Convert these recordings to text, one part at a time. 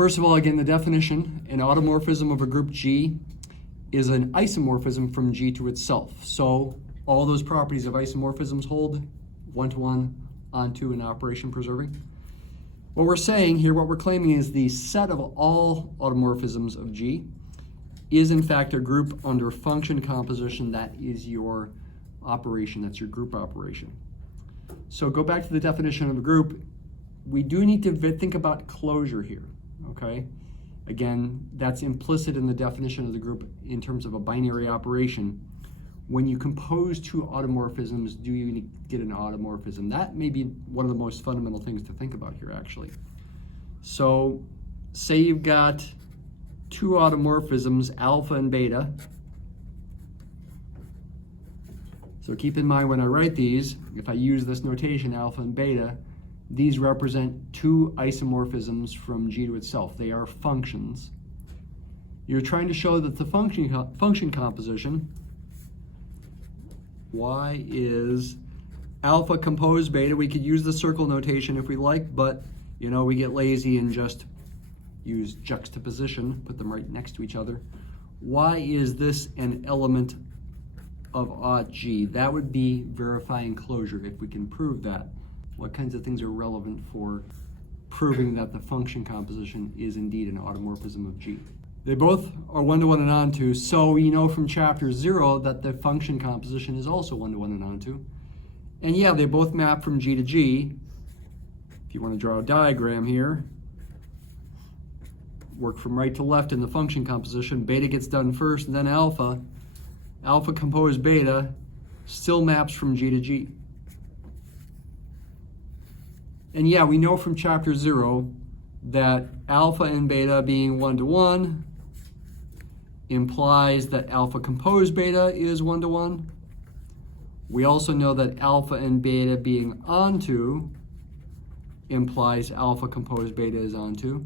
First of all, again, the definition, an automorphism of a group G is an isomorphism from G to itself. So all those properties of isomorphisms hold one-to-one onto an operation preserving. What we're saying here, what we're claiming is the set of all automorphisms of G is in fact a group under function composition that is your operation, that's your group operation. So go back to the definition of a group. We do need to think about closure here, okay? Again, that's implicit in the definition of the group in terms of a binary operation. When you compose two automorphisms, do you get an automorphism? That may be one of the most fundamental things to think about here, actually. So say you've got two automorphisms, alpha and beta. So keep in mind when I write these, if I use this notation, alpha and beta, these represent two isomorphisms from G to itself. They are functions. You're trying to show that the function composition, Y is alpha composed beta. We could use the circle notation if we like, but we get lazy and just use juxtaposition, put them right next to each other. Why is this an element of aught G? That would be verifying closure if we can prove that. What kinds of things are relevant for proving that the function composition is indeed an automorphism of G? They both are one-to-one and onto, so we know from chapter 0 that the function composition is also one-to-one and onto. And yeah, they both map from G to G. If you want to draw a diagram here, work from right to left in the function composition. Beta gets done first, and then alpha. Alpha composed beta still maps from G to G. And yeah, we know from chapter 0 that alpha and beta being one-to-one implies that alpha composed beta is one-to-one. We also know that alpha and beta being onto implies alpha composed beta is onto.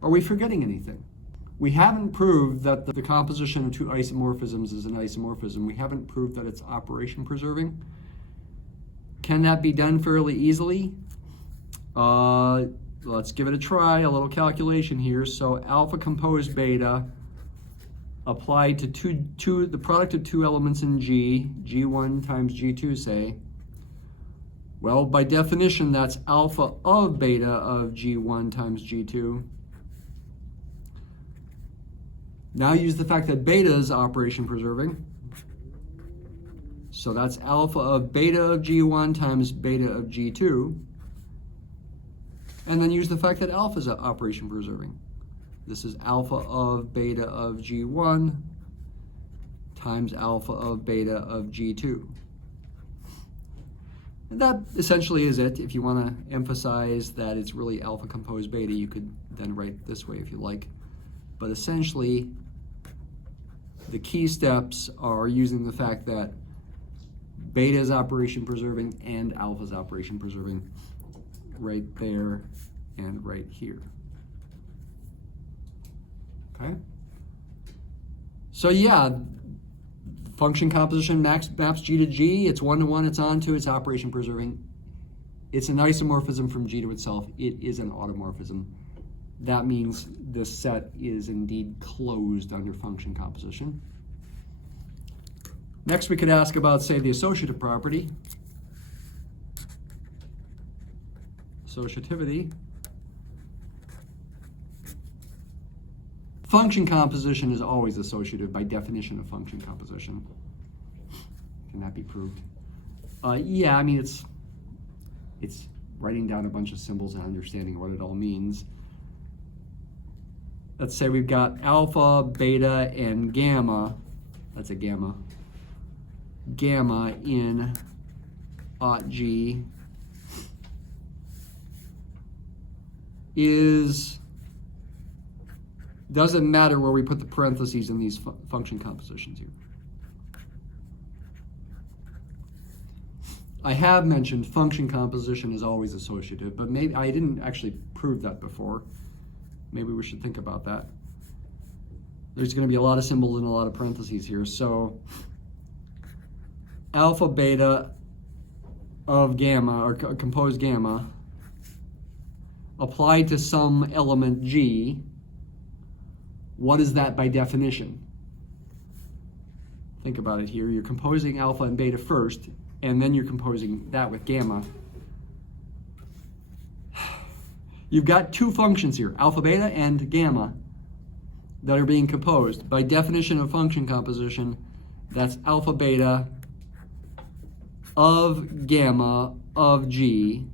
Are we forgetting anything? We haven't proved that the composition of two isomorphisms is an isomorphism. We haven't proved that it's operation preserving. Can that be done fairly easily? Let's give it a try, a little calculation here. So alpha composed beta applied to the product of two elements in G, G1 times G2 say. Well, by definition, that's alpha of beta of G1 times G2. Now use the fact that beta is operation preserving. So that's alpha of beta of G1 times beta of G2. And then use the fact that alpha is operation preserving. This is alpha of beta of G1 times alpha of beta of G2. And that essentially is it. If you want to emphasize that it's really alpha composed beta, you could then write this way if you like. But essentially, the key steps are using the fact that beta is operation preserving and alpha is operation preserving right there and right here. Okay? So yeah, function composition maps G to G. It's one-to-one, it's onto, it's operation preserving. It's an isomorphism from G to itself. It is an automorphism. That means this set is indeed closed under function composition. Next, we could ask about, say, the associative property. Associativity. Function composition is always associative by definition of function composition. Can that be proved? Yeah, I mean, it's writing down a bunch of symbols and understanding what it all means. Let's say we've got alpha, beta, and gamma. That's a gamma. Gamma in aught G doesn't matter where we put the parentheses in these function compositions here. I have mentioned function composition is always associative, but maybe I didn't actually prove that before. Maybe we should think about that. There's going to be a lot of symbols and a lot of parentheses here. So alpha, beta of gamma, or composed gamma, applied to some element G, what is that by definition? Think about it here. You're composing alpha and beta first, and then you're composing that with gamma. You've got two functions here, alpha, beta, and gamma, that are being composed. By definition of function composition, that's alpha, beta of gamma of G.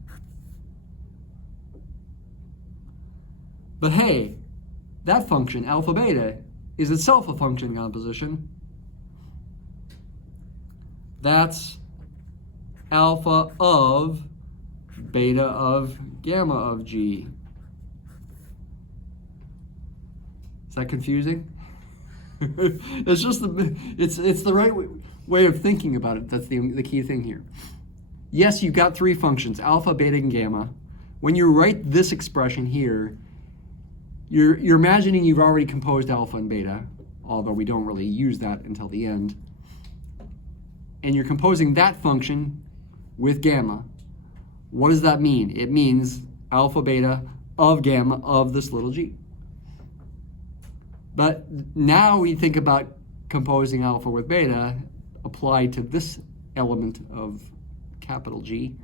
But hey, that function, alpha, beta, is itself a function composition. That's alpha of beta of gamma of G. Is that confusing? It's just it's the right way of thinking about it. That's the key thing here. Yes, you've got three functions, alpha, beta, and gamma. When you write this expression here, you're imagining you've already composed alpha and beta, although we don't really use that until the end. And you're composing that function with gamma. What does that mean? It means alpha, beta of gamma of this little g. But now we think about composing alpha with beta applied to this element of capital G.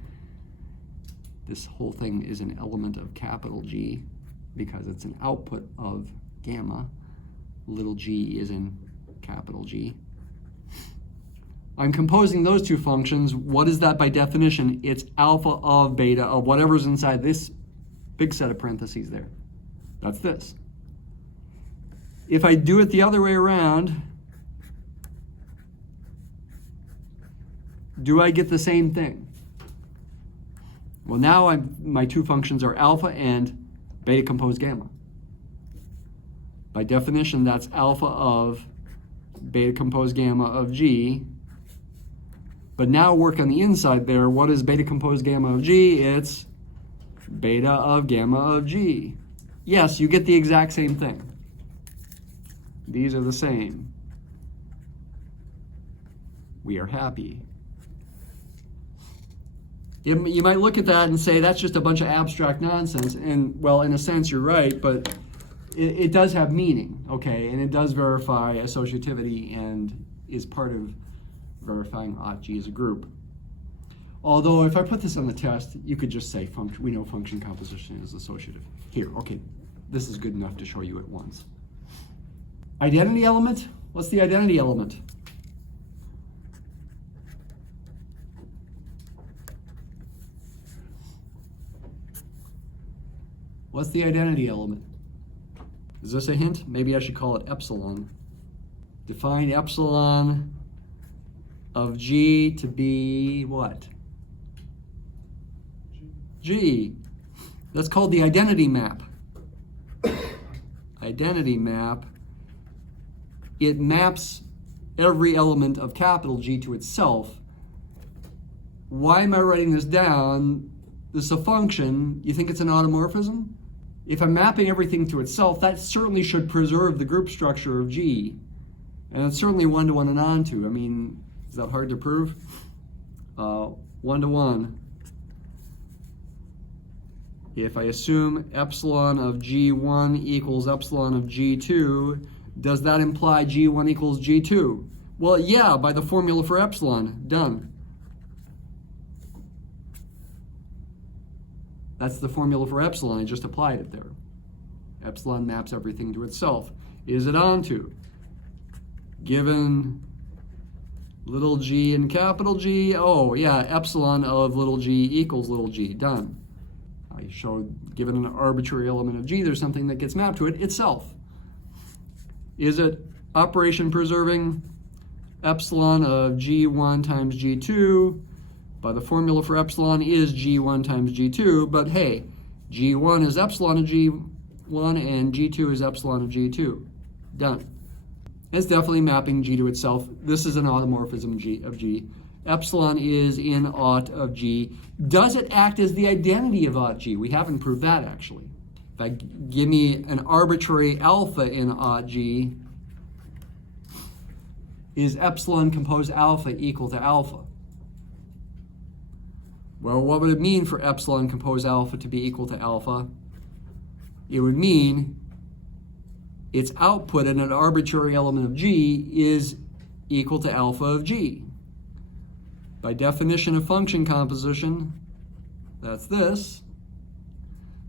This whole thing is an element of capital G because it's an output of gamma. Little g is in capital G. I'm composing those two functions. What is that by definition? It's alpha of beta of whatever's inside this big set of parentheses there. That's this. If I do it the other way around, do I get the same thing? Well, now my two functions are alpha and beta compose gamma. By definition, that's alpha of beta compose gamma of G. But now work on the inside there. What is beta compose gamma of G? It's beta of gamma of G. Yes, you get the exact same thing. These are the same. We are happy. You might look at that and say that's just a bunch of abstract nonsense. And, well, in a sense, you're right, but it does have meaning, okay? And it does verify associativity and is part of verifying aught G as a group. Although if I put this on the test, you could just say we know function composition is associative. Here, okay, this is good enough to show you at once. Identity element? What's the identity element? What's the identity element? Is this a hint? Maybe I should call it epsilon. Define epsilon of G to be what? G. That's called the identity map. Identity map. It maps every element of capital G to itself. Why am I writing this down? This is a function. You think it's an automorphism? If I'm mapping everything to itself, that certainly should preserve the group structure of G. And it's certainly one-to-one and onto. I mean, is that hard to prove? One-to-one. If I assume epsilon of G1 equals epsilon of G2, does that imply G1 equals G2? Well, yeah, by the formula for epsilon. Done. That's the formula for epsilon. I just applied it there. Epsilon maps everything to itself. Is it onto? Given little g and capital G, oh yeah, epsilon of little g equals little g. Done. I showed, given an arbitrary element of G, there's something that gets mapped to it itself. Is it operation preserving? Epsilon of G1 times G2 by the formula for epsilon is G1 times G2, but hey, G1 is epsilon of G1 and G2 is epsilon of G2. Done. It's definitely mapping G to itself. This is an automorphism of G. Epsilon is in aught of G. Does it act as the identity of aught G? We haven't proved that, actually. If I give me an arbitrary alpha in aught G, is epsilon compose alpha equal to alpha? Well, what would it mean for epsilon compose alpha to be equal to alpha? it would mean its output at an arbitrary element of G is equal to alpha of G. By definition of function composition, that's this.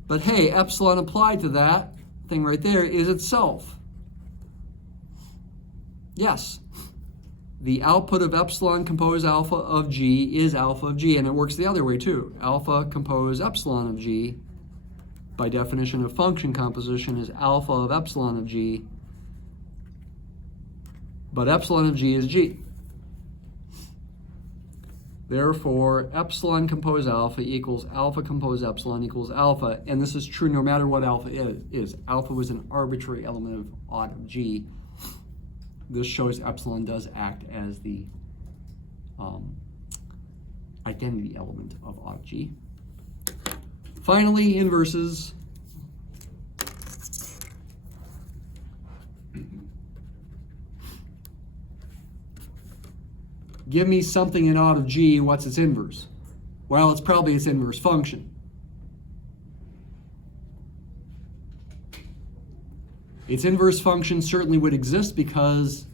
But hey, epsilon applied to that thing right there is itself. Yes, the output of epsilon compose alpha of G is alpha of G, and it works the other way too. Alpha compose epsilon of G, by definition of function composition, is alpha of epsilon of G, but epsilon of G is G. Therefore, epsilon compose alpha equals alpha compose epsilon equals alpha, and this is true no matter what alpha is. Alpha was an arbitrary element of odd of G. This shows epsilon does act as the identity element of odd G. Finally, inverses. Give me something in odd of G, what's its inverse? Well, it's probably its inverse function. Its inverse function certainly would exist because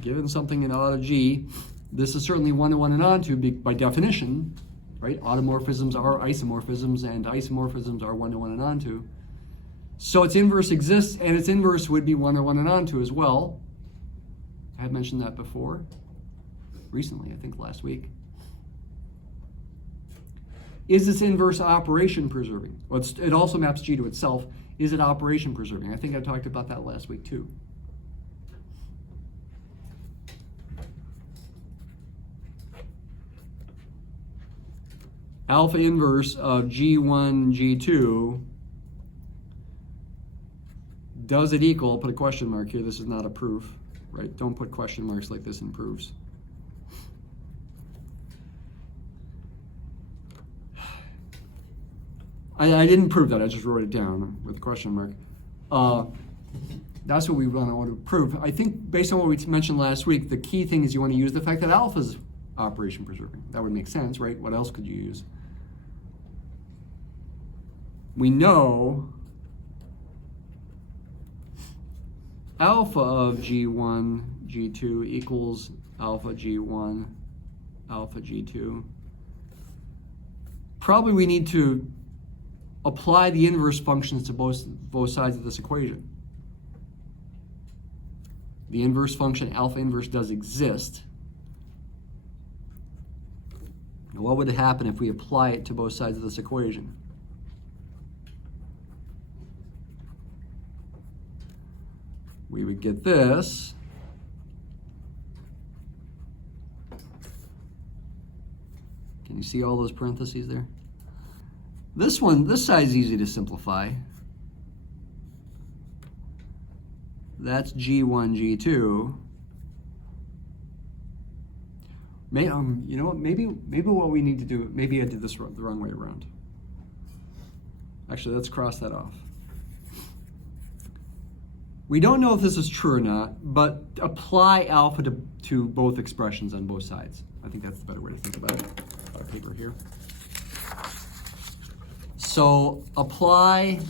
given something in odd of G, this is certainly one-to-one and onto by definition, right? Automorphisms are isomorphisms, and isomorphisms are one-to-one and onto. So its inverse exists, and its inverse would be one-to-one and onto as well. I had mentioned that before, recently, I think last week. Is this inverse operation preserving? Well, it also maps G to itself. Is it operation preserving? I think I talked about that last week too. Alpha inverse of G1, G2, does it equal, put a question mark here, this is not a proof, right? Don't put question marks like this in proofs. I didn't prove that, I just wrote it down with a question mark. That's what we want to prove. I think based on what we mentioned last week, the key thing is you want to use the fact that alpha is operation preserving. That would make sense, right? What else could you use? We know alpha of G1, G2 equals alpha G1, alpha G2. Probably we need to apply the inverse functions to both sides of this equation. The inverse function alpha inverse does exist. Now, what would happen if we apply it to both sides of this equation? We would get this. Can you see all those parentheses there? This side is easy to simplify. That's G1, G2. You know what? Maybe what we need to do. Maybe I did this the wrong way around. Actually, let's cross that off. We don't know if this is true or not, but apply alpha to both expressions on both sides. I think that's the better way to think about it. Got a paper here. So apply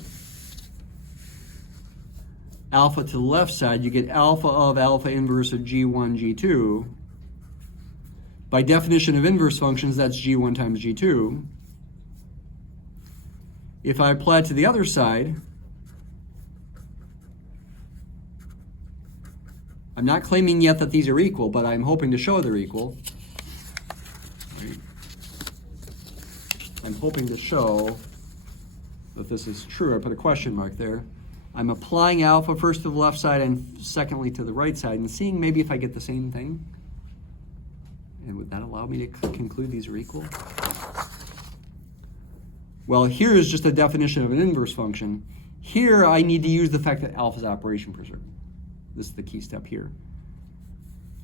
alpha to the left side, you get alpha of alpha inverse of G1, G2. By definition of inverse functions, that's G1 times G2. If I apply it to the other side, I'm not claiming yet that these are equal, but I'm hoping to show they're equal. Right. I'm hoping to show that this is true. I put a question mark there. I'm applying alpha first to the left side and secondly to the right side and seeing maybe if I get the same thing. And would that allow me to conclude these are equal? Well, here is just a definition of an inverse function. Here I need to use the fact that alpha is operation preserving. This is the key step here.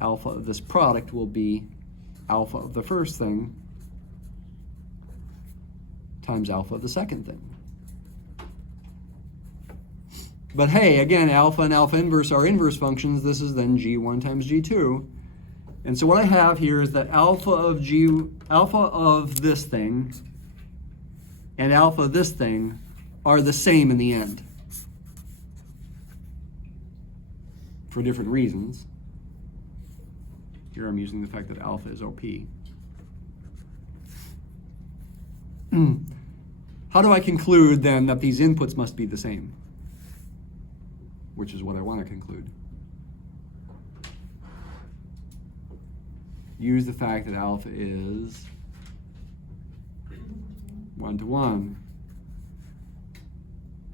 Alpha of this product will be alpha of the first thing times alpha of the second thing. But hey, again, alpha and alpha inverse are inverse functions. This is then G1 times G2. And so what I have here is that alpha of this thing and alpha of this thing are the same in the end for different reasons. Here I'm using the fact that alpha is OP. How do I conclude then that these inputs must be the same? Which is what I want to conclude. Use the fact that alpha is 1-to-1.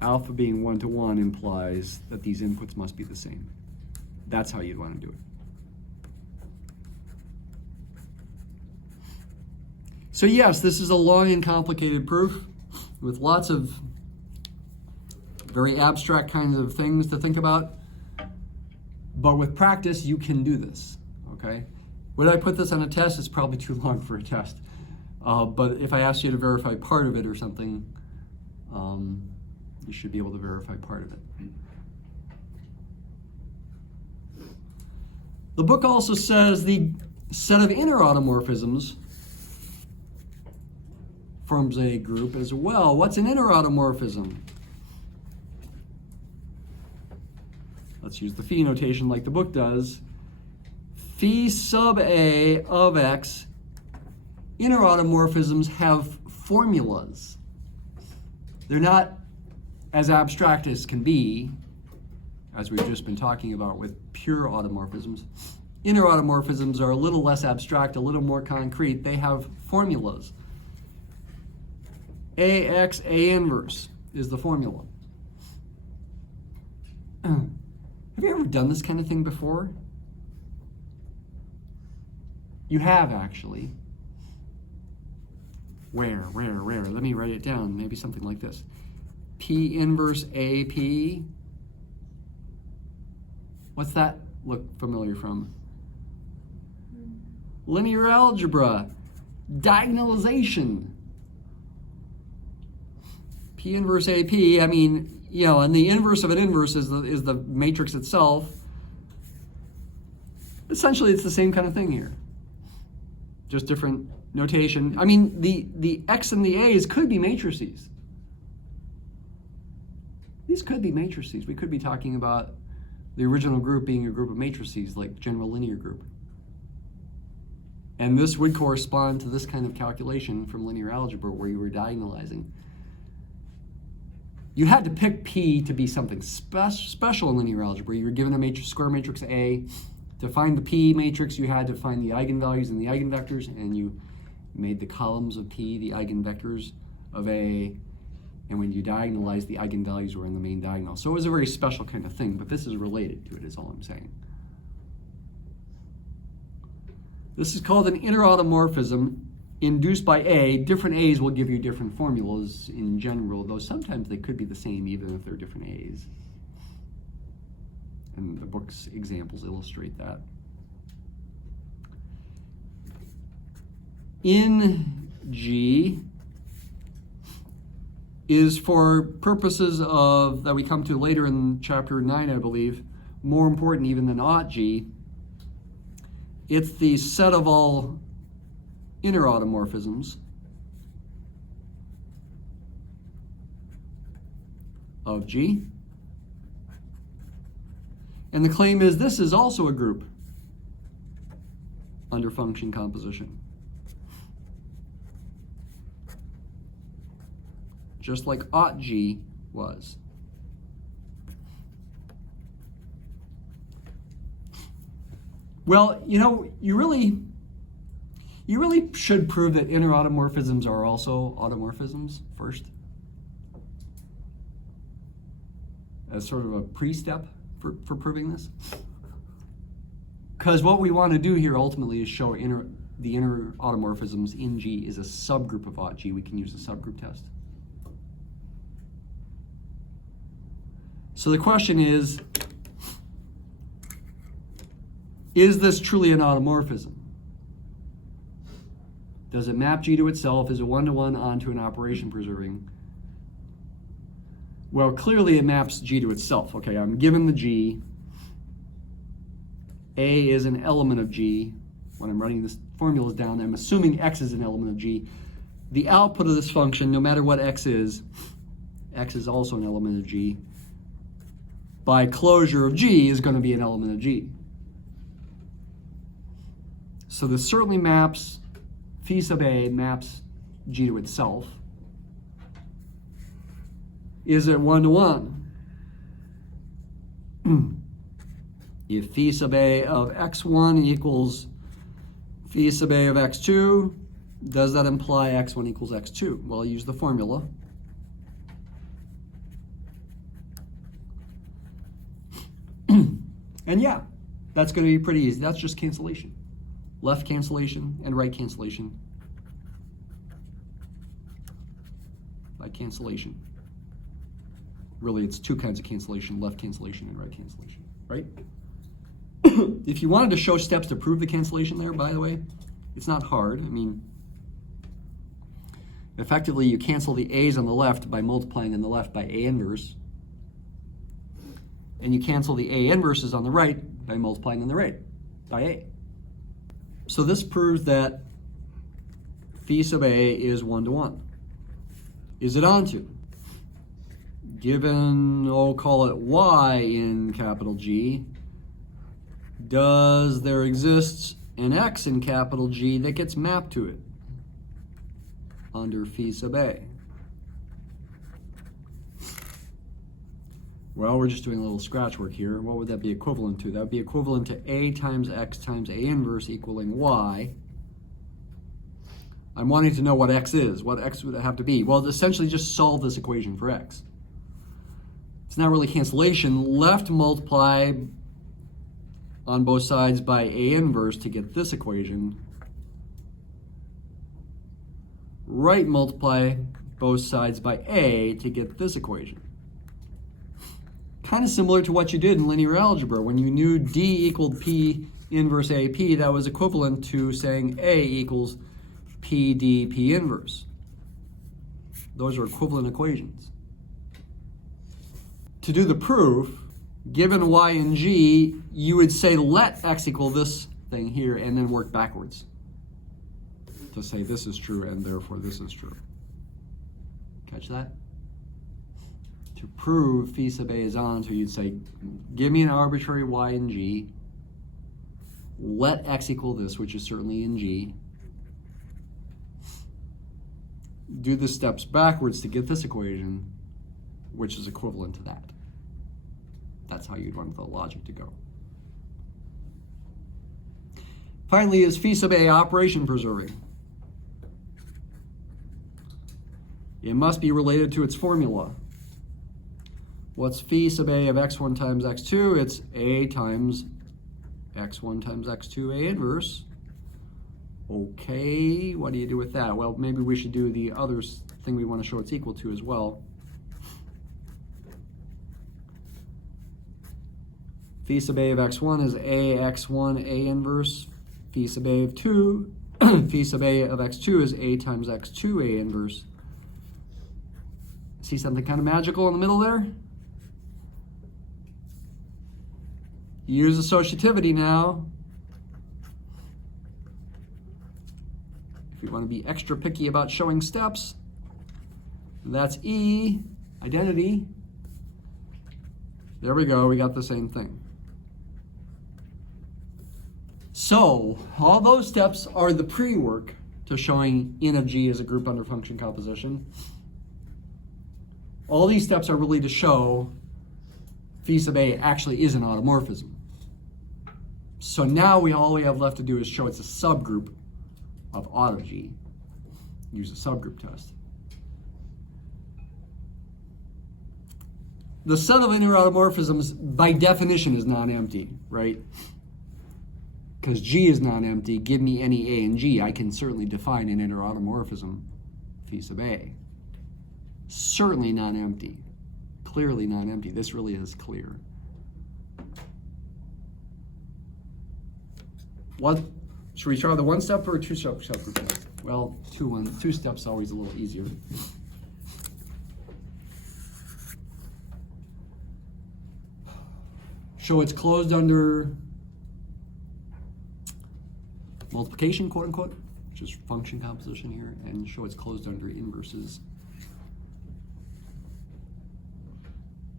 Alpha being 1-to-1 implies that these inputs must be the same. That's how you'd want to do it. So yes, this is a long and complicated proof with lots of very abstract kinds of things to think about. But with practice, you can do this, okay? Would I put this on a test? It's probably too long for a test. But if I asked you to verify part of it or something, you should be able to verify part of it. The book also says the set of inner automorphisms forms a group as well. What's an inner automorphism? Let's use the phi notation like the book does. Phi sub A of X, inner automorphisms have formulas. They're not as abstract as can be, as we've just been talking about with pure automorphisms. Inner automorphisms are a little less abstract, a little more concrete. They have formulas. AX A inverse is the formula. Have you ever done this kind of thing before? You have, actually. Where? Let me write it down. Maybe something like this. P inverse AP. What's that look familiar from? Linear algebra. Diagonalization. P inverse AP, I mean, you know, and the inverse of an inverse is the matrix itself. Essentially, it's the same kind of thing here. Just different notation. I mean, the X and the A's could be matrices. These could be matrices. We could be talking about the original group being a group of matrices, like general linear group. And this would correspond to this kind of calculation from linear algebra where you were diagonalizing. You had to pick P to be something special in linear algebra. You were given a square matrix A. To find the P matrix, you had to find the eigenvalues and the eigenvectors, and you made the columns of P the eigenvectors of A. And when you diagonalized, the eigenvalues were in the main diagonal. So it was a very special kind of thing, but this is related to it, is all I'm saying. This is called an inner automorphism induced by A. Different A's will give you different formulas in general, though sometimes they could be the same even if they're different A's. And the book's examples illustrate that. In G is, for purposes of that we come to later in chapter 9, I believe, more important even than ought G. It's the set of all inner automorphisms of G. And the claim is this is also a group under function composition. Just like ought G was. Well, you know, you really should prove that inner automorphisms are also automorphisms first, as sort of a pre-step for proving this. Because what we want to do here ultimately is show the inner automorphisms in G is a subgroup of ought G. We can use a subgroup test. So the question is this truly an automorphism? Does it map G to itself? Is it one-to-one onto an operation preserving? Well, clearly it maps G to itself. Okay, I'm given the G. A is an element of G. When I'm writing this formulas down, I'm assuming X is an element of G. the output of this function, no matter what x is also an element of G, by closure of G is going to be an element of G. So this certainly maps, phi sub A maps G to itself. Is it one-to-one? If phi sub A of x1 equals phi sub A of x2, does that imply x1 equals x2? Well, I'll use the formula. And yeah, that's going to be pretty easy. That's just cancellation. Left cancellation and right cancellation by cancellation. Really, it's two kinds of cancellation, left cancellation and right cancellation, right? If you wanted to show steps to prove the cancellation there, by the way, it's not hard. I mean, effectively, you cancel the A's on the left by multiplying on the left by A inverse. And you cancel the A inverses on the right by multiplying on the right by A. So this proves that phi sub A is one-to-one. Is it onto? Given, oh, call it y in capital G, does there exist an x in capital G that gets mapped to it under phi sub A? Well, we're just doing a little scratch work here. What would that be equivalent to? That would be equivalent to A times x times A inverse equaling y. I'm wanting to know what x is. What x would it have to be? Well, essentially just solve this equation for x. It's not really cancellation. Left multiply on both sides by A inverse to get this equation. Right multiply both sides by A to get this equation. Kind of similar to what you did in linear algebra. When you knew D equaled P inverse AP, that was equivalent to saying A equals PD P inverse. Those are equivalent equations. To do the proof, given y and g, you would say let x equal this thing here and then work backwards to say this is true and therefore this is true. Catch that? To prove phi sub A is onto, you'd say give me an arbitrary y and g, let x equal this, which is certainly in G, do the steps backwards to get this equation, which is equivalent to that. That's how you'd want the logic to go. Finally, is phi sub A operation preserving? It must be related to its formula. What's phi sub A of x1 times x2? It's A times x1 times x2 A inverse. Okay, what do you do with that? Well, maybe we should do the other thing we want to show it's equal to as well. Phi sub A of x1 is A x1 A inverse. Phi sub A of 2, phi sub A of x2 is A times x2 A inverse. See something kind of magical in the middle there? Use associativity now. If you want to be extra picky about showing steps, that's E, identity. There we go, we got the same thing. So, all those steps are the pre-work to showing N of G as a group under function composition. All these steps are really to show phi sub A actually is an automorphism. So now all we have left to do is show it's a subgroup of auto G. Use a subgroup test. The set of linear automorphisms by definition is non-empty, right? Because G is non-empty, give me any A and G, I can certainly define an inner automorphism phi sub A. Certainly non-empty. Clearly non-empty. This really is clear. What? Should we try the one step or a two step subgroup test? Well, two steps is always a little easier. Show it's closed under multiplication, quote unquote. which is function composition here, and show it's closed under inverses.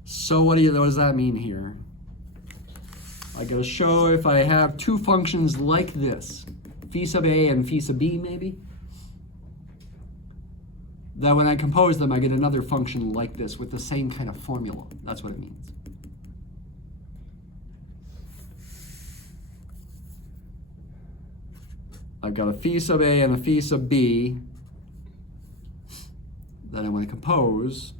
So what does that mean here? I gotta show if I have two functions like this, phi sub a and phi sub b maybe, that when I compose them I get another function like this with the same kind of formula. That's what it means. I've got a phi sub a and a phi sub b that I want to compose.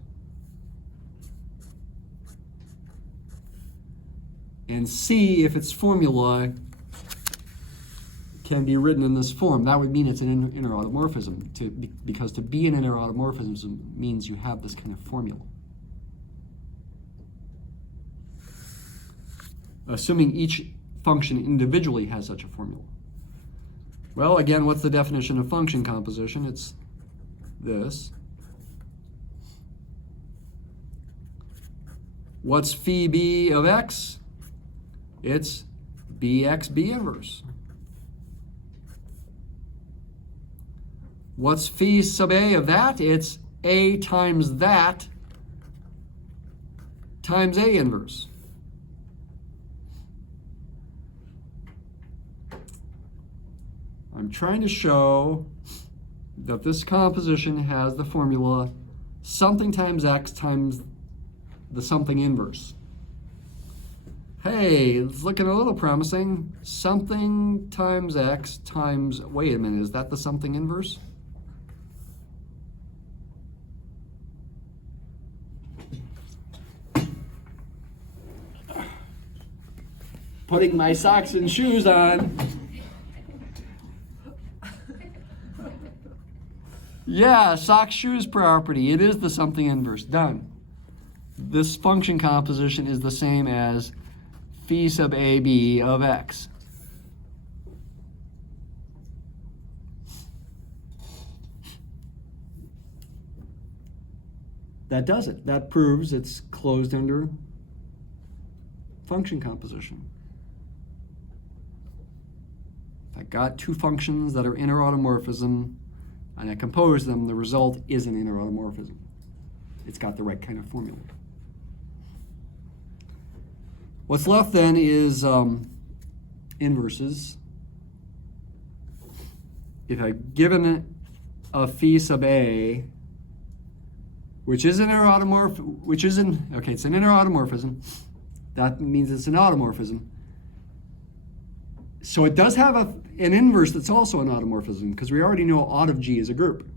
And see if its formula can be written in this form. That would mean it's an inner automorphism, because to be an inner automorphism means you have this kind of formula. Assuming each function individually has such a formula. Well, again, what's the definition of function composition? It's this. What's phi b of x? It's bx b inverse. What's phi sub a of that? It's a times that times a inverse. I'm trying to show that this composition has the formula something times x times the something inverse. Hey, it's looking a little promising. Something times x times, wait a minute, is that the something inverse? Putting my socks and shoes on. Yeah, sock shoes property. It is the something inverse. Done. This function composition is the same as phi sub ab of x. That does it. That proves it's closed under function composition. I got two functions that are inner automorphism, and I compose them. The result is an inner automorphism. It's got the right kind of formula. What's left then is inverses. If I've given a phi sub a, which is an inner automorphism, it's an inner automorphism. That means it's an automorphism. So it does have an inverse that's also an automorphism, because we already know aut of G is a group.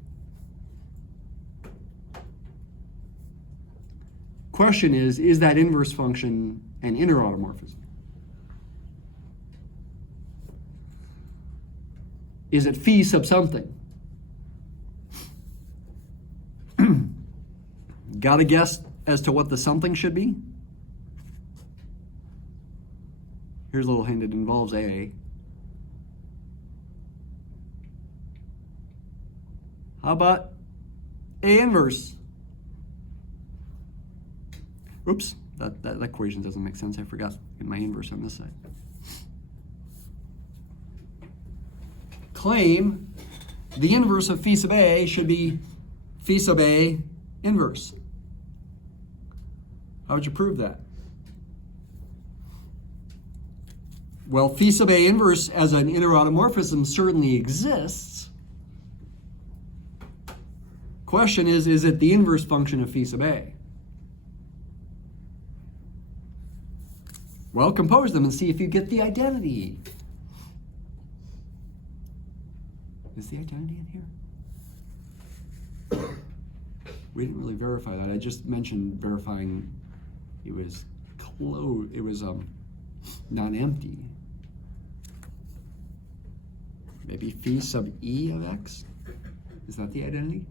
Question is that inverse function an inner automorphism? Is it phi sub something? Got a guess as to what the something should be? Here's a little hint, it involves A. How about A inverse? Oops, that equation doesn't make sense. I forgot to get my inverse on this side. Claim the inverse of phi sub A should be phi sub A inverse. How would you prove that? Well, phi sub A inverse as an inner automorphism certainly exists. Question is it the inverse function of phi sub A? Well, compose them and see if you get the identity. Is the identity in here? We didn't really verify that. I just mentioned verifying it was closed. It was non-empty. Maybe phi sub E of x? Is that the identity?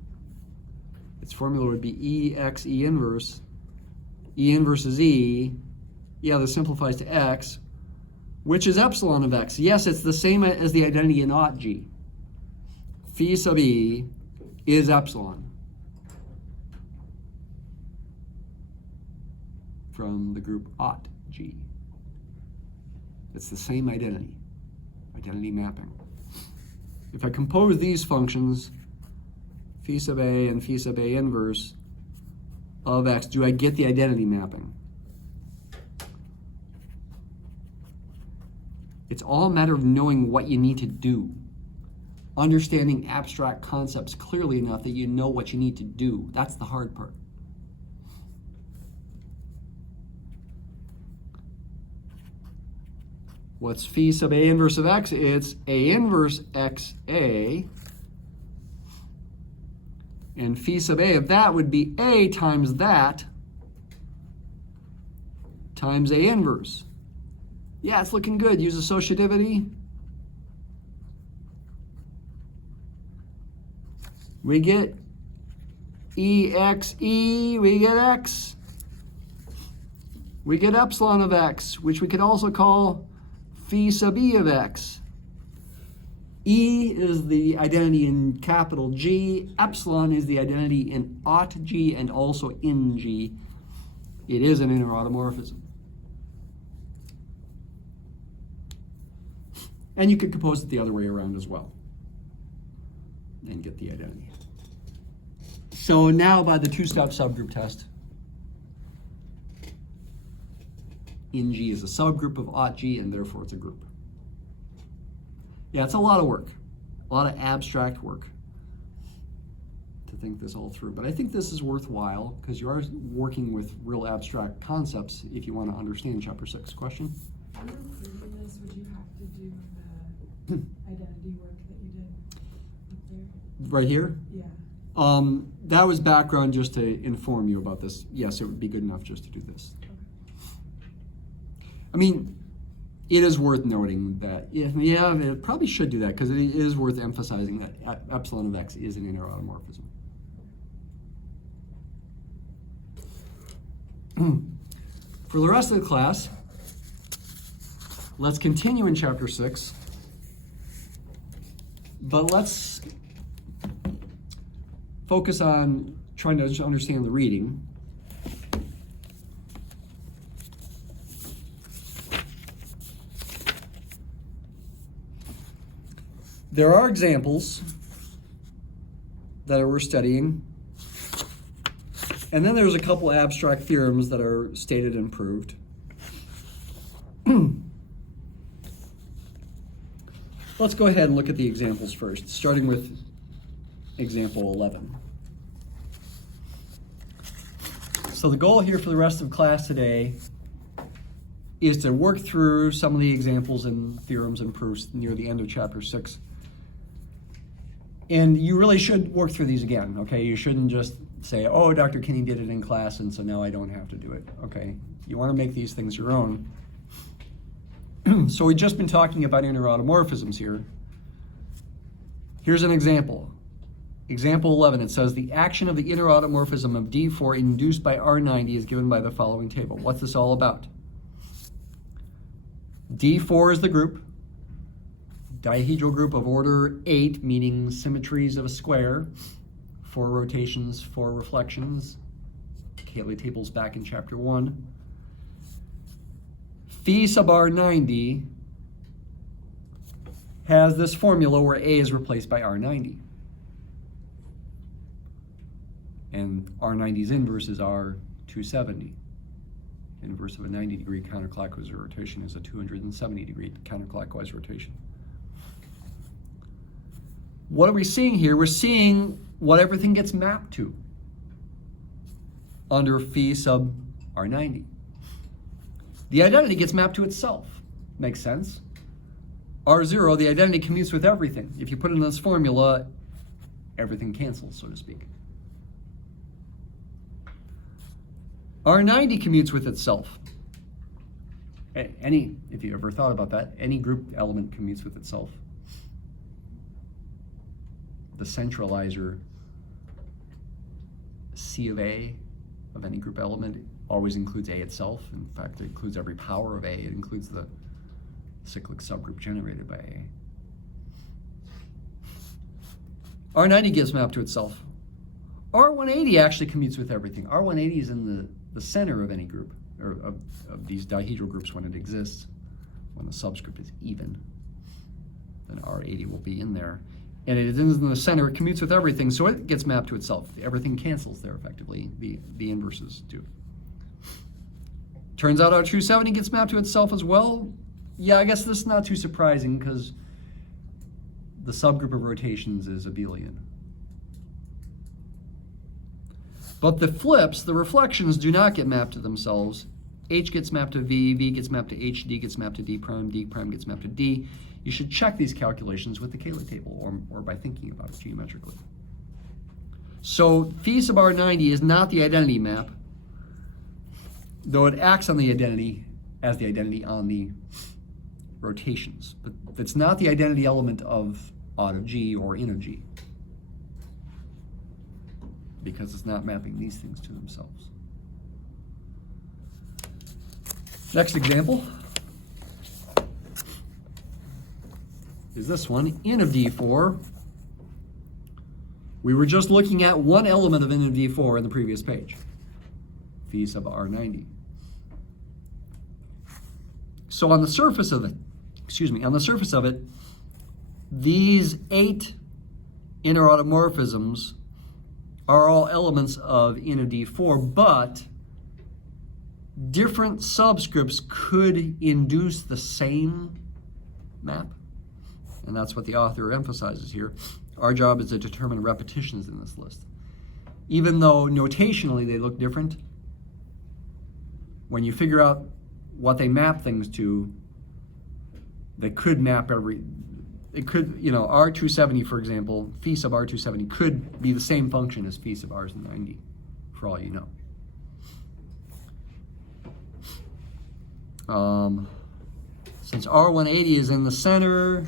Its formula would be EX E inverse. E inverse is E. Yeah, this simplifies to x, which is epsilon of x. Yes, it's the same as the identity in aut G. Phi sub E is epsilon from the group aut G. It's the same identity mapping. if I compose these functions, phi sub a and phi sub a inverse of x, do I get the identity mapping? It's all a matter of knowing what you need to do. Understanding abstract concepts clearly enough that you know what you need to do. That's the hard part. What's phi sub a inverse of x? It's a inverse xa. And phi sub a of that would be a times that times a inverse. Yeah, it's looking good. Use associativity. We get exe, we get x. We get epsilon of x, which we could also call phi sub e of x. E is the identity in capital G. Epsilon is the identity in aught G and also in G. It is an inner automorphism. And you could compose it the other way around as well and get the identity. So now by the two-step subgroup test, in G is a subgroup of aught G, and therefore it's a group. Yeah, it's a lot of work, a lot of abstract work to think this all through. But I think this is worthwhile because you are working with real abstract concepts if you want to understand Chapter 6. Question? When you're proving this, would you have to do the identity work that you did up there? Right here? Yeah. That was background just to inform you about this. Yes, it would be good enough just to do this. Okay. I mean, it is worth noting that, yeah, it probably should do that because it is worth emphasizing that epsilon of x is an inner automorphism. For the rest of the class, let's continue in Chapter 6, but let's focus on trying to understand the reading. There are examples that we're studying, and then there's a couple abstract theorems that are stated and proved. Let's go ahead and look at the examples first, starting with example 11. So the goal here for the rest of class today is to work through some of the examples and theorems and proofs near the end of Chapter 6. And you really should work through these again, okay? You shouldn't just say, oh, Dr. Kinney did it in class, and so now I don't have to do it, okay? You want to make these things your own. So we've just been talking about inner automorphisms here. Here's an example. Example 11, it says, the action of the inner automorphism of D4 induced by R90 is given by the following table. What's this all about? D4 is the group, dihedral group of order 8, meaning symmetries of a square, 4 rotations, 4 reflections. Cayley tables back in Chapter 1. Phi sub R90 has this formula where A is replaced by R90. And R90's inverse is R270. Inverse of a 90-degree counterclockwise rotation is a 270-degree counterclockwise rotation. What are we seeing here? We're seeing what everything gets mapped to under phi sub R90. The identity gets mapped to itself. Makes sense? R0, the identity commutes with everything. If you put in this formula, everything cancels, so to speak. R90 commutes with itself. If you ever thought about that, any group element commutes with itself. The centralizer C of A of any group element always includes A itself. In fact, it includes every power of A. It includes the cyclic subgroup generated by A. R90 gives map to itself. R180 actually commutes with everything. R180 is in the center of any group, or of these dihedral groups when it exists. When the subscript is even, then R80 will be in there. and it is in the center, it commutes with everything, so it gets mapped to itself. Everything cancels there effectively, the inverses do. Turns out our 270 gets mapped to itself as well. Yeah, I guess this is not too surprising because the subgroup of rotations is abelian. But the flips, the reflections, do not get mapped to themselves. H gets mapped to V, V gets mapped to H, D gets mapped to D prime gets mapped to D. You should check these calculations with the Cayley table or by thinking about it geometrically. So phi sub R90 is not the identity map, though it acts on the identity as the identity on the rotations. But it's not the identity element of out of G or in of G, because it's not mapping these things to themselves. Next example is this one, n of D4. We were just looking at one element of n of D4 in the previous page, phi sub R90. So on the surface of it, these 8 inner automorphisms are all elements of n of D4, but different subscripts could induce the same map. And that's what the author emphasizes here. Our job is to determine repetitions in this list. Even though notationally they look different, when you figure out what they map things to, they could map it could, R270, for example, phi sub R270 could be the same function as phi sub R90, for all you know. Since R180 is in the center,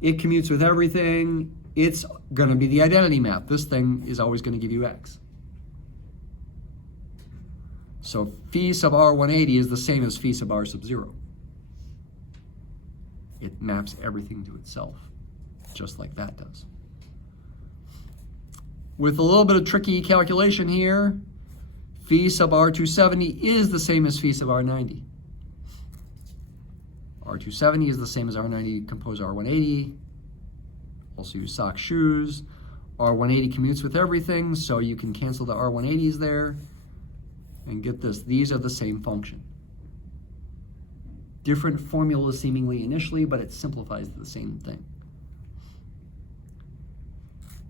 it commutes with everything, it's going to be the identity map. This thing is always going to give you X. So phi sub R180 is the same as phi sub R sub 0. It maps everything to itself, just like that does. With a little bit of tricky calculation here, phi sub R270 is the same as phi sub R90. R270 is the same as R90, compose R180. Also use sock shoes. R180 commutes with everything, so you can cancel the R180s there. And get this, these are the same function. Different formulas seemingly initially, but it simplifies the same thing.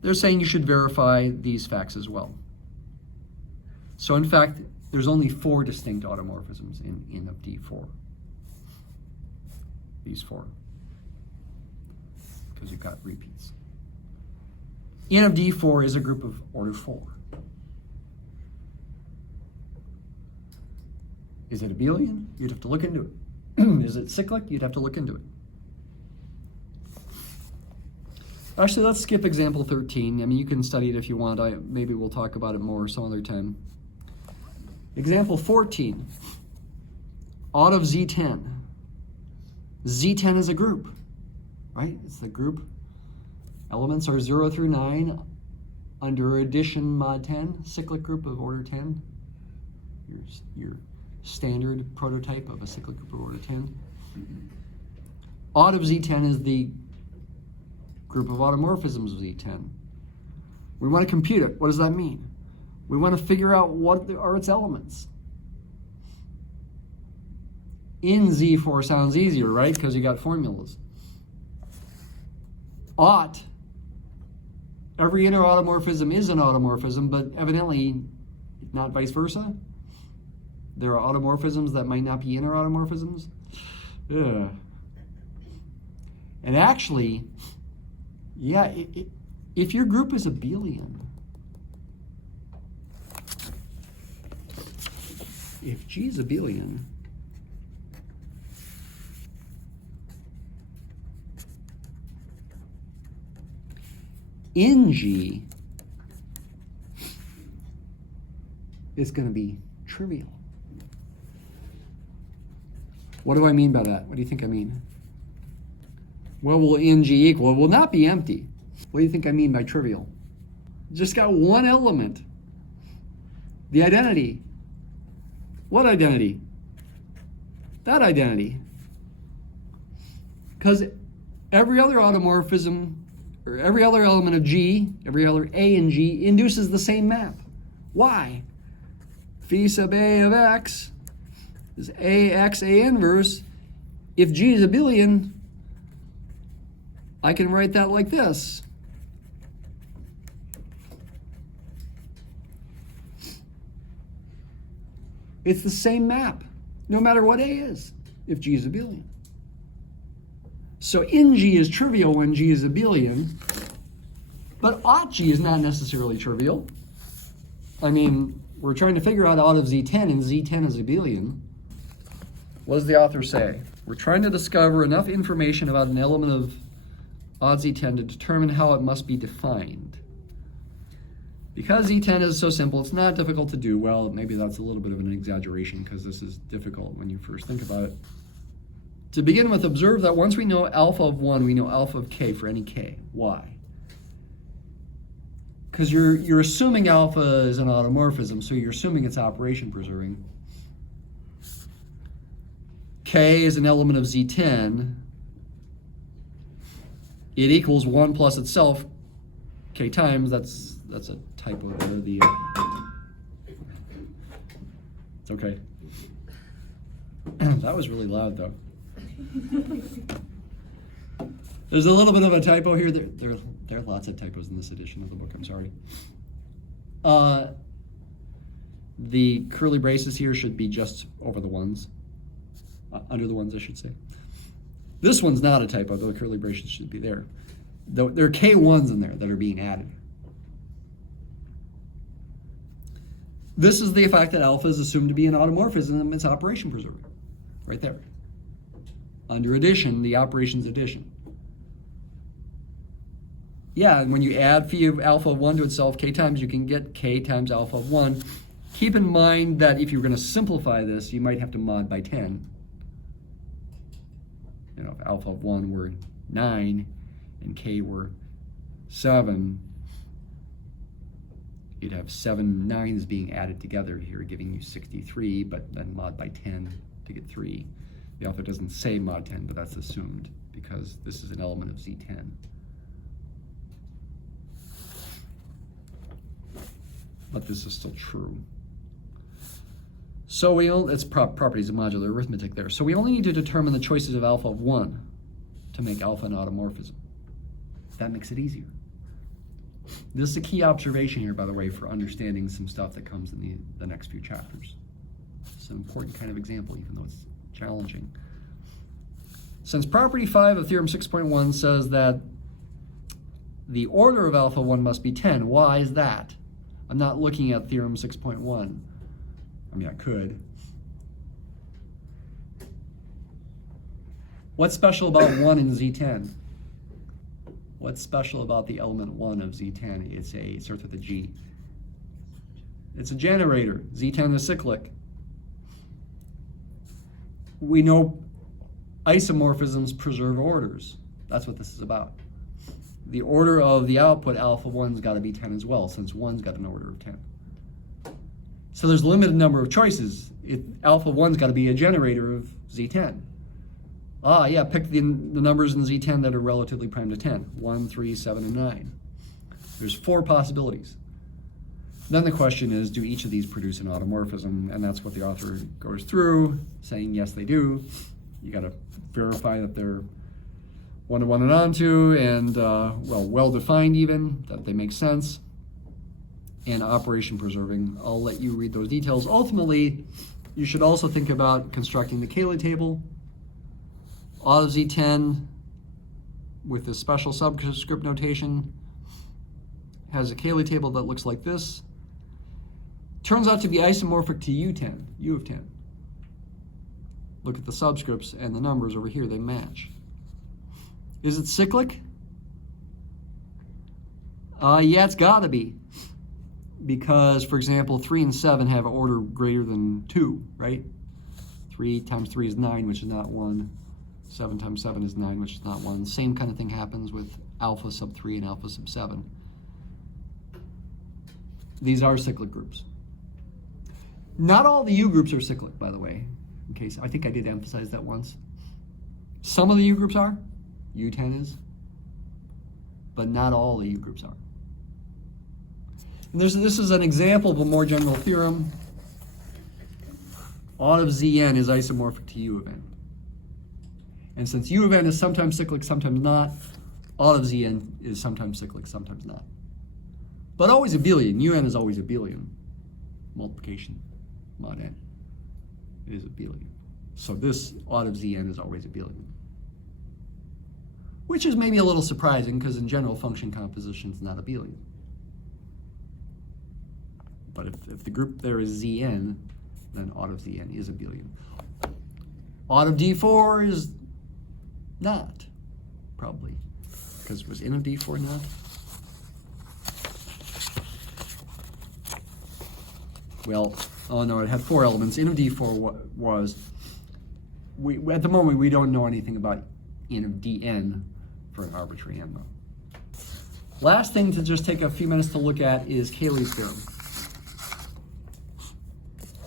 They're saying you should verify these facts as well. So in fact, there's only 4 distinct automorphisms in n of D4. These 4, because you've got repeats. N of D4 is a group of order 4. Is it abelian? You'd have to look into it. Is it cyclic? You'd have to look into it. Actually, let's skip example 13. I mean, you can study it if you want. Maybe we'll talk about it more some other time. Example 14, out of Z10. Z10 is a group, right? It's the group. Elements are 0 through 9 under addition mod 10, cyclic group of order 10. Your standard prototype of a cyclic group of order 10. Out of Z10 is the group of automorphisms of Z10. We want to compute it. What does that mean? We want to figure out what are its elements. In Z4 sounds easier, right? Because you got formulas. Ought, every inner automorphism is an automorphism, but evidently not vice versa. There are automorphisms that might not be inner automorphisms. Ugh. And actually, yeah, if your group is abelian, if G is abelian, in G is going to be trivial. What do I mean by that? What do you think I mean? What will in G equal? It will not be empty. What do you think I mean by trivial? Just got one element. The identity. What identity? That identity. Because every other automorphism or every other element of G, every other A in G, induces the same map. Why? Phi sub A of X is AX A inverse. If G is abelian, I can write that like this. It's the same map, no matter what A is, if G is abelian. So in G is trivial when G is abelian, but ought G is not necessarily trivial. I mean, we're trying to figure out of Z10, and Z10 is abelian. What does the author say? We're trying to discover enough information about an element of odd Z10 to determine how it must be defined. Because Z10 is so simple, it's not difficult to do. Well, maybe that's a little bit of an exaggeration because this is difficult when you first think about it. To begin with, observe that once we know alpha of 1, we know alpha of k for any k. Why? Because you're assuming alpha is an automorphism, so you're assuming it's operation preserving. K is an element of Z10. It equals 1 plus itself, k times. That's a typo there. It's okay. That was really loud, though. There's a little bit of a typo here. There are lots of typos in this edition of the book. I'm sorry. The curly braces here should be just over the ones. Under the ones, I should say. This one's not a typo, though the curly braces should be there. There are K1s in there that are being added. This is the effect that alpha is assumed to be an automorphism and it's operation preserving. Right there. Under addition, the operation's addition. Yeah, and when you add phi of alpha of 1 to itself k times, you can get k times alpha of 1. Keep in mind that if you're going to simplify this, you might have to mod by 10. You know, if alpha of 1 were 9 and k were 7, you'd have 7 9s being added together here, giving you 63, but then mod by 10 to get 3. The author doesn't say mod 10, but that's assumed because this is an element of Z10. But this is still true. So it's properties of modular arithmetic there. So we only need to determine the choices of alpha of 1 to make alpha an automorphism. That makes it easier. This is a key observation here, by the way, for understanding some stuff that comes in the next few chapters. It's an important kind of example, even though it's challenging. Since property 5 of theorem 6.1 says that the order of alpha 1 must be 10, why is that? I'm not looking at theorem 6.1. I mean, I could. What's special about 1 in Z10? What's special about the element 1 of Z10? It starts with a G. It's a generator. Z10 is cyclic. We know isomorphisms preserve orders. That's what this is about. The order of the output, alpha 1's got to be 10 as well, since 1's got an order of 10. So there's a limited number of choices. Alpha 1's got to be a generator of Z10. Yeah, pick the numbers in Z10 that are relatively prime to 10. 1, 3, 7, and 9. There's 4 possibilities. Then the question is, do each of these produce an automorphism? And that's what the author goes through, saying yes, they do. You got to verify that they're one-to-one and onto, and well-defined even, that they make sense, and operation preserving. I'll let you read those details. Ultimately, you should also think about constructing the Cayley table. Auto Z10 with this special subscript notation has a Cayley table that looks like this. Turns out to be isomorphic to U10, U of 10. Look at the subscripts and the numbers over here, they match. Is it cyclic? Yeah, it's gotta be. Because, for example, 3 and 7 have an order greater than 2, right? 3 times 3 is 9, which is not 1. 7 times 7 is 9, which is not 1. Same kind of thing happens with alpha sub 3 and alpha sub 7. These are cyclic groups. Not all the U groups are cyclic, by the way. In case, I think I did emphasize that once. Some of the U groups are. U10 is. but not all the U groups are. And this is an example of a more general theorem. Aut of Zn is isomorphic to U of n. And since U of n is sometimes cyclic, sometimes not, Aut of Zn is sometimes cyclic, sometimes not. But always abelian. Un is always abelian. Multiplication mod n is abelian. So this Aut of Zn is always abelian. Which is maybe a little surprising because in general function composition is not abelian. But if the group there is Zn, then Aut of Zn is abelian. Aut of D4 is not, probably. Because was n of D4 not? Well, oh no, it had 4 elements. N of D4 was, at the moment we don't know anything about n of Dn for an arbitrary n though. Last thing to just take a few minutes to look at is Cayley's theorem.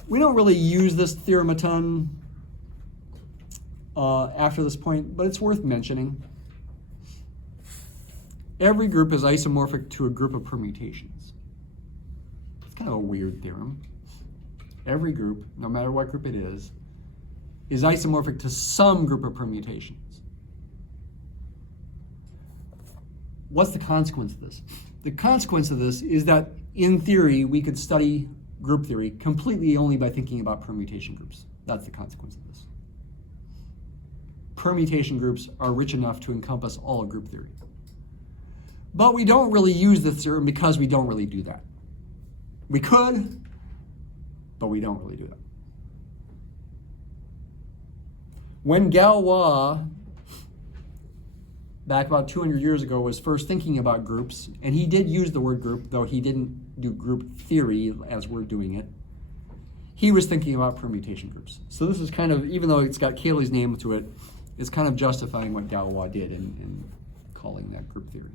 We don't really use this theorem a ton after this point, but it's worth mentioning. Every group is isomorphic to a group of permutations. It's kind of a weird theorem. Every group, no matter what group it is isomorphic to some group of permutations. What's the consequence of this? The consequence of this is that, in theory, we could study group theory completely only by thinking about permutation groups. That's the consequence of this. Permutation groups are rich enough to encompass all of group theory. But we don't really use this theorem because we don't really do that. We could, but we don't really do that. When Galois, back about 200 years ago, was first thinking about groups, and he did use the word group, though he didn't do group theory as we're doing it, he was thinking about permutation groups. So this is kind of, even though it's got Cayley's name to it, it's kind of justifying what Galois did in calling that group theory.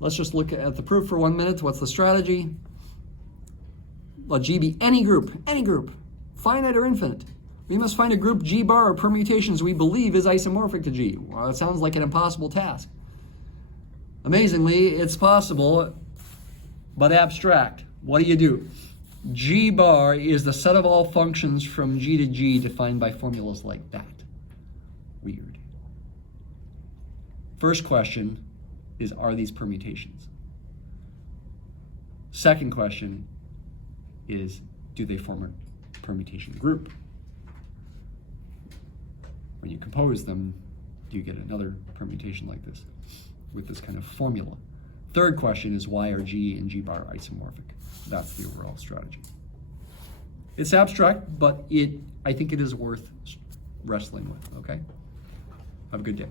Let's just look at the proof for 1 minute. What's the strategy? Let G be any group, finite or infinite. We must find a group G bar of permutations we believe is isomorphic to G. Well, that sounds like an impossible task. Amazingly, it's possible, but abstract. What do? G bar is the set of all functions from G to G defined by formulas like that. Weird. First question is, are these permutations? Second question is, do they form a permutation group? When you compose them, do you get another permutation like this with this kind of formula? Third question is, why are G and G bar isomorphic? That's the overall strategy. It's abstract, but I think it is worth wrestling with, okay? Have a good day.